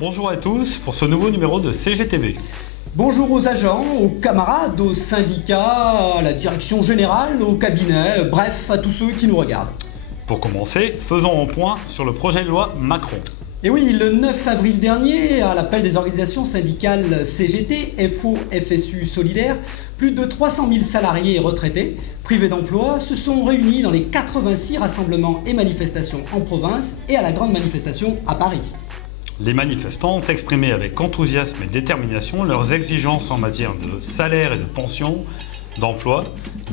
Bonjour à tous pour ce nouveau numéro de CGTV. Bonjour aux agents, aux camarades, aux syndicats, à la direction générale, au cabinet, bref, à tous ceux qui nous regardent. Pour commencer, faisons un point sur le projet de loi Macron. Et oui, le 9 avril dernier, à l'appel des organisations syndicales CGT, FO, FSU Solidaire, plus de 300 000 salariés et retraités privés d'emploi se sont réunis dans les 86 rassemblements et manifestations en province et à la grande manifestation à Paris. Les manifestants ont exprimé avec enthousiasme et détermination leurs exigences en matière de salaire et de pension, d'emploi,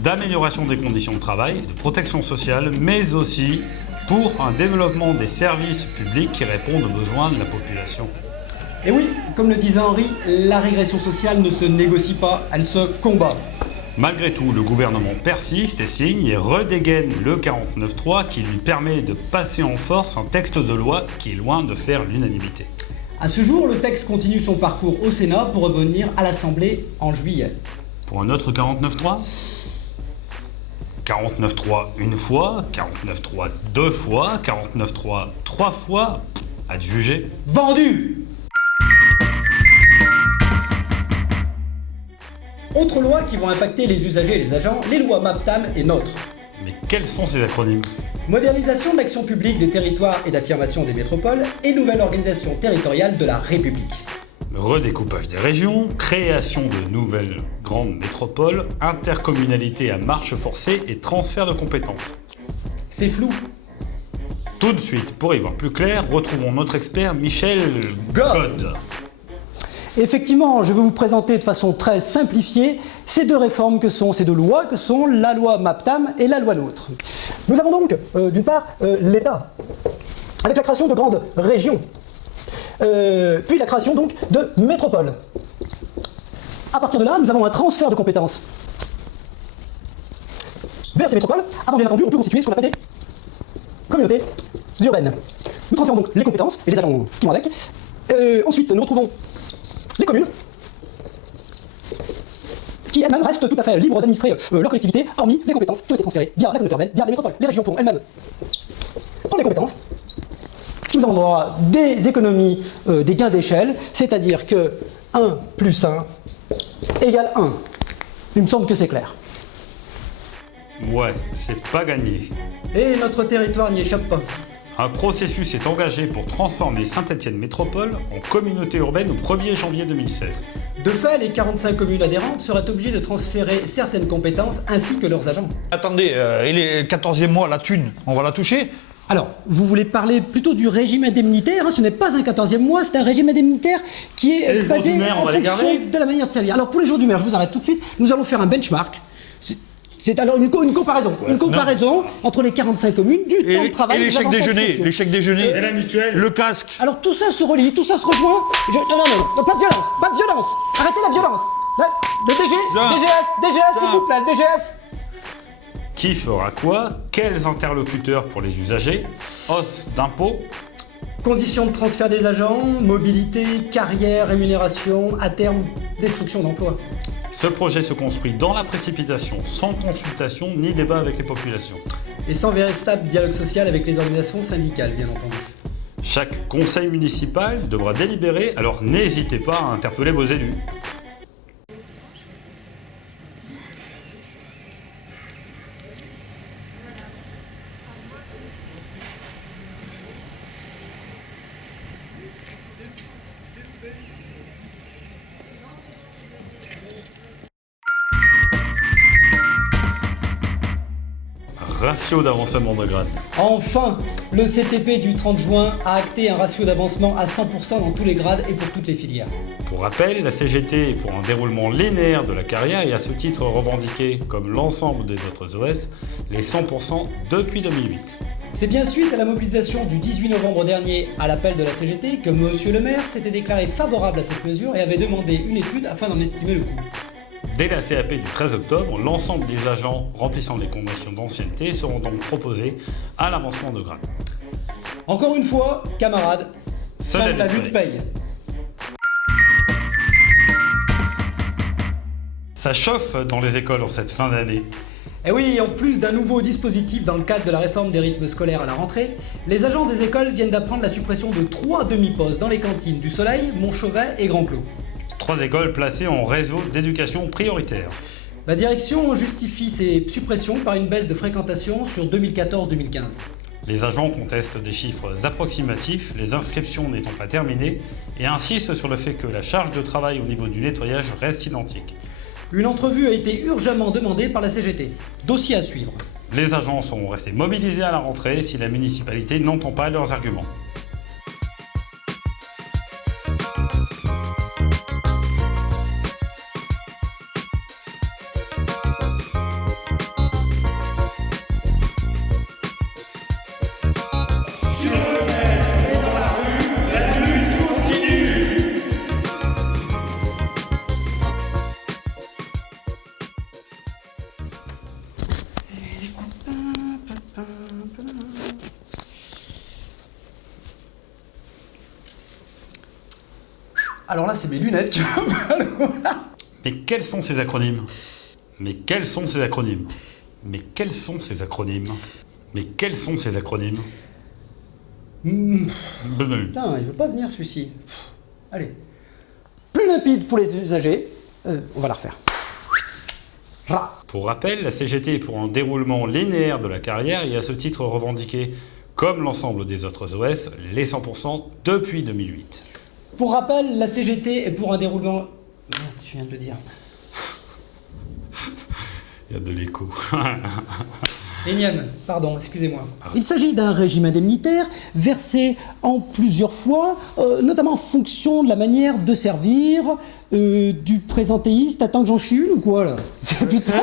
d'amélioration des conditions de travail, de protection sociale, mais aussi pour un développement des services publics qui répondent aux besoins de la population. Et oui, comme le disait Henri, la régression sociale ne se négocie pas, elle se combat. Malgré tout, le gouvernement persiste et signe et redégaine le 49.3 qui lui permet de passer en force un texte de loi qui est loin de faire l'unanimité. À ce jour, le texte continue son parcours au Sénat pour revenir à l'Assemblée en juillet. Pour un autre 49.3 49.3 une fois, 49.3 deux fois, 49.3 trois fois, à te juger. Vendu! Autres lois qui vont impacter les usagers et les agents, les lois MAPTAM et NOTRe. Mais quels sont ces acronymes? Modernisation de l'action publique des territoires et d'affirmation des métropoles et nouvelle organisation territoriale de la République. Redécoupage des régions, création de nouvelles grandes métropoles, intercommunalité à marche forcée et transfert de compétences. C'est flou. Tout de suite, pour y voir plus clair, retrouvons notre expert Michel God. Effectivement, je vais vous présenter de façon très simplifiée ces deux réformes ces deux lois que sont la loi MAPTAM et la loi NOTRe. Nous avons donc, d'une part, l'État, avec la création de grandes régions, puis la création donc de métropoles. À partir de là, nous avons un transfert de compétences vers ces métropoles. Avant, bien entendu, on peut constituer ce qu'on appelle des communautés urbaines. Nous transférons donc les compétences et les agents qui vont avec. Ensuite, nous retrouvons les communes, qui elles-mêmes restent tout à fait libres d'administrer leur collectivité, hormis les compétences qui ont été transférées via la communauté urbaine, via les métropoles. Les régions pourront elles-mêmes prendre les compétences. Nous avons droit des économies, des gains d'échelle, c'est-à-dire que 1 plus 1 égale 1. Il me semble que c'est clair. Ouais, c'est pas gagné. Et notre territoire n'y échappe pas. Un processus est engagé pour transformer Saint-Étienne Métropole en communauté urbaine au 1er janvier 2016. De fait, les 45 communes adhérentes seraient obligées de transférer certaines compétences ainsi que leurs agents. Attendez, et les 14e mois, la thune, on va la toucher? Alors, vous voulez parler plutôt du régime indemnitaire, hein, ce n'est pas un 14e mois, c'est un régime indemnitaire qui est basé en fonction de la manière de servir. Alors pour les jours du maire, je vous arrête tout de suite, nous allons faire un benchmark. C'est alors une comparaison entre les 45 communes du temps de travail et les chèques déjeuner, Et la mutuelle. le casque. Alors tout ça se relie, tout ça se rejoint. Non, pas de violence, arrêtez la violence. Le DGS, s'il vous plaît, le DGS. Qui fera quoi? Quels interlocuteurs pour les usagers? Hausse d'impôts? Conditions de transfert des agents, mobilité, carrière, rémunération, à terme, destruction d'emplois. Ce projet se construit dans la précipitation, sans consultation ni débat avec les populations. Et sans véritable dialogue social avec les organisations syndicales, bien entendu. Chaque conseil municipal devra délibérer, alors n'hésitez pas à interpeller vos élus. Ratio d'avancement de grade. Enfin, le CTP du 30 juin a acté un ratio d'avancement à 100% dans tous les grades et pour toutes les filières. Pour rappel, la CGT est pour un déroulement linéaire de la carrière et à ce titre revendiqué, comme l'ensemble des autres OS, les 100% depuis 2008. C'est bien suite à la mobilisation du 18 novembre dernier à l'appel de la CGT que Monsieur le maire s'était déclaré favorable à cette mesure et avait demandé une étude afin d'en estimer le coût. Dès la CAP du 13 octobre, l'ensemble des agents remplissant les conditions d'ancienneté seront donc proposés à l'avancement de grade. Encore une fois, camarades, seule la lutte paye. Ça chauffe dans les écoles en cette fin d'année. Et oui, en plus d'un nouveau dispositif dans le cadre de la réforme des rythmes scolaires à la rentrée, les agents des écoles viennent d'apprendre la suppression de 3 demi-postes dans les cantines du Soleil, Montchauvet et Grand Clos. 3 écoles placées en réseau d'éducation prioritaire. La direction justifie ces suppressions par une baisse de fréquentation sur 2014-2015. Les agents contestent des chiffres approximatifs, les inscriptions n'étant pas terminées, et insistent sur le fait que la charge de travail au niveau du nettoyage reste identique. Une entrevue a été urgemment demandée par la CGT. Dossier à suivre. Les agents seront restés mobilisés à la rentrée si la municipalité n'entend pas leurs arguments. Alors là, c'est mes lunettes qui vont pas loin. Mais quels sont ces acronymes? Mais quels sont ces acronymes? Mais quels sont ces acronymes? Mais quels sont ces acronymes? Putain, il veut pas venir celui-ci. Allez. Plus limpide pour les usagers. On va la refaire. Pour rappel, la CGT est pour un déroulement linéaire de la carrière et à ce titre revendiqué, comme l'ensemble des autres OS, les 100% depuis 2008. Pour rappel, la CGT est pour un déroulement... Merde, tu viens de le dire. Il y a de l'écho. Énième, pardon, excusez-moi. Il s'agit d'un régime indemnitaire versé en plusieurs fois, notamment en fonction de la manière de servir, du présentéiste. Attends que j'en chie une ou quoi là? Putain